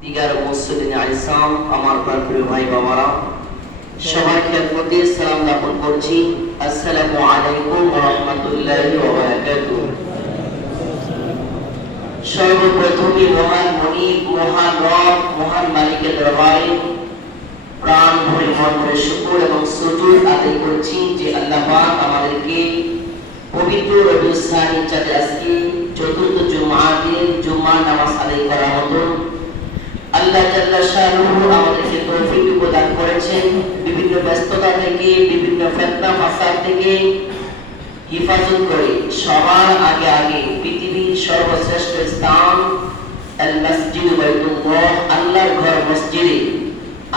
দিগার মুসলিম আইসাম শুকর এবং সুজুদ আদায় করছি যে আল্লাহ আমাদেরকে পবিত্র রবিউল সানি চাঁদে আজকে চতুর্থ জুমা নামাজ আদায় করার মতো আল্লাহ জাল্লা শাহরুহ আমাদেরকে তৌফিক প্রদান করেছেন। বিভিন্ন ব্যস্ততা থেকে, বিভিন্ন ফেতনা, ফাসাদ থেকে হিফাজত করে সবার আগে আগে পৃথিবীর সর্বশ্রেষ্ঠ স্থান, আল মসজিদ বাইতুল্লাহ, আল্লাহর ঘর মসজিদে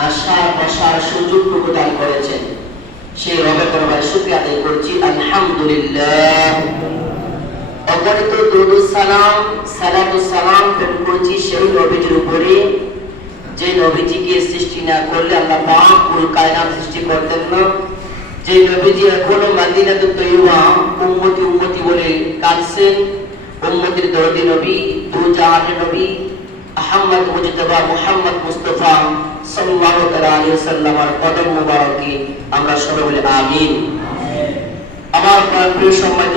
আসার, বসার সুযোগ প্রদান করেছেন। সেই রবে করবার শুকরিয়া আদায় করছি। আলহামদুলিল্লাহ। অগণিত দুরুদ সালাম, সালাতু সালাম করছি সেই নবীজির উপরে। যে নবীজিকে সৃষ্টি না করলে আল্লাহ পুরো সৃষ্টি করতেন না। যে নবীজি এখনও উম্মতি বলে কাঁদছেন। নবী দু নবী মুস্তাফা কদম মুবারকে আমরা সবাই আমিন। আমার প্রিয় সম্মানিত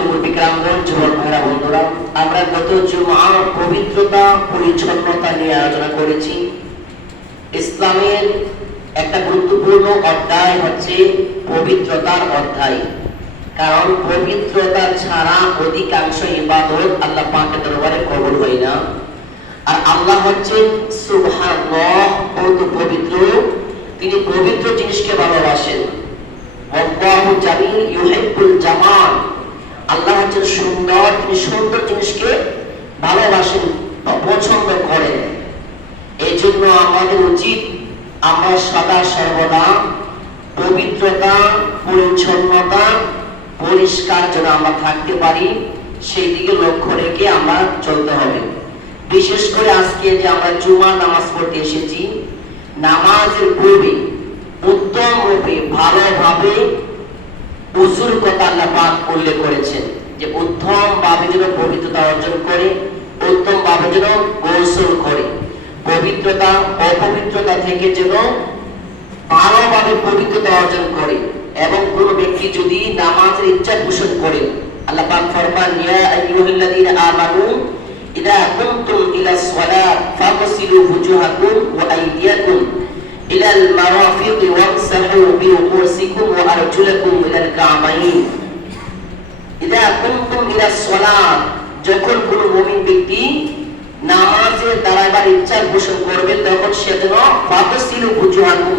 ভাইরা, বন্ধুরা, আমরা গত জুমআ পবিত্রতা, পরিচ্ছন্নতা নিয়ে আলোচনা করেছি। ইসলামের একটা গুরুত্বপূর্ণ অধ্যায় হচ্ছে পবিত্রতার অধ্যায়। কারণ পবিত্রতা ছাড়া অধিকাংশ ইবাদত আল্লাহ পাকের দরবারে কবুল হয় না। আর আল্লাহ হচ্ছেন সুবহানাল্লাহ পবিত্র। তিনি পবিত্র জিনিসকে ভালোবাসেন। আল্লাহু জামিল ইউহিব্বুল জামাল। আল্লাহ হচ্ছেন সুন্দর, তিনি সুন্দর জিনিসকে ভালোবাসেন, পছন্দ করেন। জন্য আমাদের উচিত আমরা সদা সর্বদা পবিত্রতা, পরিচ্ছন্নতা, পরিষ্কার যেন আমরা থাকতে পারি, সেই দিকে লক্ষ্য রেখে আমরা চলতে হবে। বিশেষ করে আজকে যে আমরা জুমার নামাজ পড়তে এসেছি, নামাজের পূর্বে উত্তম রূপে ভালোভাবে উজুর কথা আল্লাহ পাক উল্লেখ করেছেন যে উত্তম ভাবে যেন পবিত্রতা অর্জন করে, উত্তম ভাবে যেন গোসল পবিত্রতা অপবিত্রতা থেকে যেন ভালোভাবে পবিত্রতা অর্জন করে এবং কোন ব্যক্তি যদি নামাজের ইচ্ছা পোষণ করে, আল্লাহ পাক ফরমান, ইয়া আইয়ুহাল্লাযীনা আমানু কুমতুম ইলা ফাগসিলু ওয়া আইদিয়াকুম যখন কোন মুমিন ব্যক্তি ইচ্ছা পোষণ করবে তখন সে যেন ফাতসিলু বুজুহাকুম